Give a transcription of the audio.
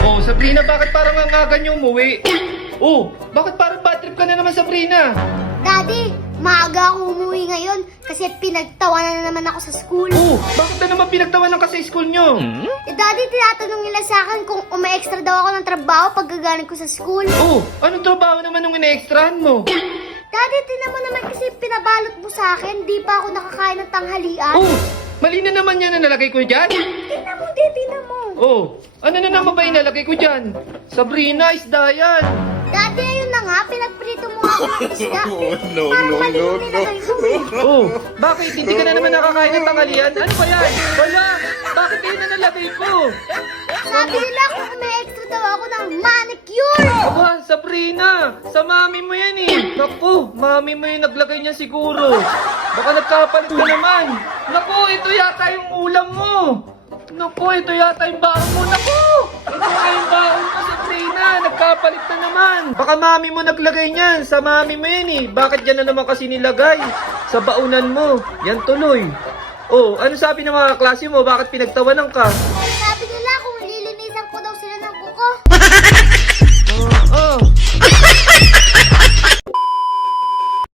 Oh, Sabrina, bakit parang ang aga niyo umuwi? Oh, bakit parang bad trip ka na naman, Sabrina? Daddy, maaga ako umuwi ngayon kasi pinagtawanan na naman ako sa school. Oh, bakit na naman pinagtawanan ka sa school niyo? Daddy, tinatanong nila sa akin kung uma-extra daw ako ng trabaho pag gagaling ko sa school. Oh, anong trabaho naman nung ina-extrahan mo? Daddy, tinan mo naman kasi pinabalot mo sa akin. Di pa ako nakakain ng tanghalian. Oh, mali na naman yan na nalagay ko dyan. Tinan mo, di, tinan mo. Oh, ano na naman ba inalagay ko dyan? Sabrina, isda yan. Daddy, ayun na nga, pinagprito mo ako ng isda. No, Parang no, mali no, yung nilagay mo eh. Oh, bakit? Hindi ka na naman nakakain ng tanghalian? Ano ba yan? Wala, bakit yun na nalagay ko? Sabi nila kung may extra daw ako ng manicure. Aba, Sabrina, sa mami mo yan eh. Naku, mami mo yung naglagay niya siguro. Baka nagkapalit ka naman. Naku, ito yata yung ulam mo. Naku, ito yata yung baon mo. Naku, ito nga yung baon mo, Sabrina. Nagkapalit na naman. Baka mami mo naglagay niyan. Sa mami mo yan eh. Bakit yan na naman kasi nilagay? Sa baunan mo. Yan tuloy. Oh, ano sabi ng mga klase mo? Bakit pinagtawanan ka?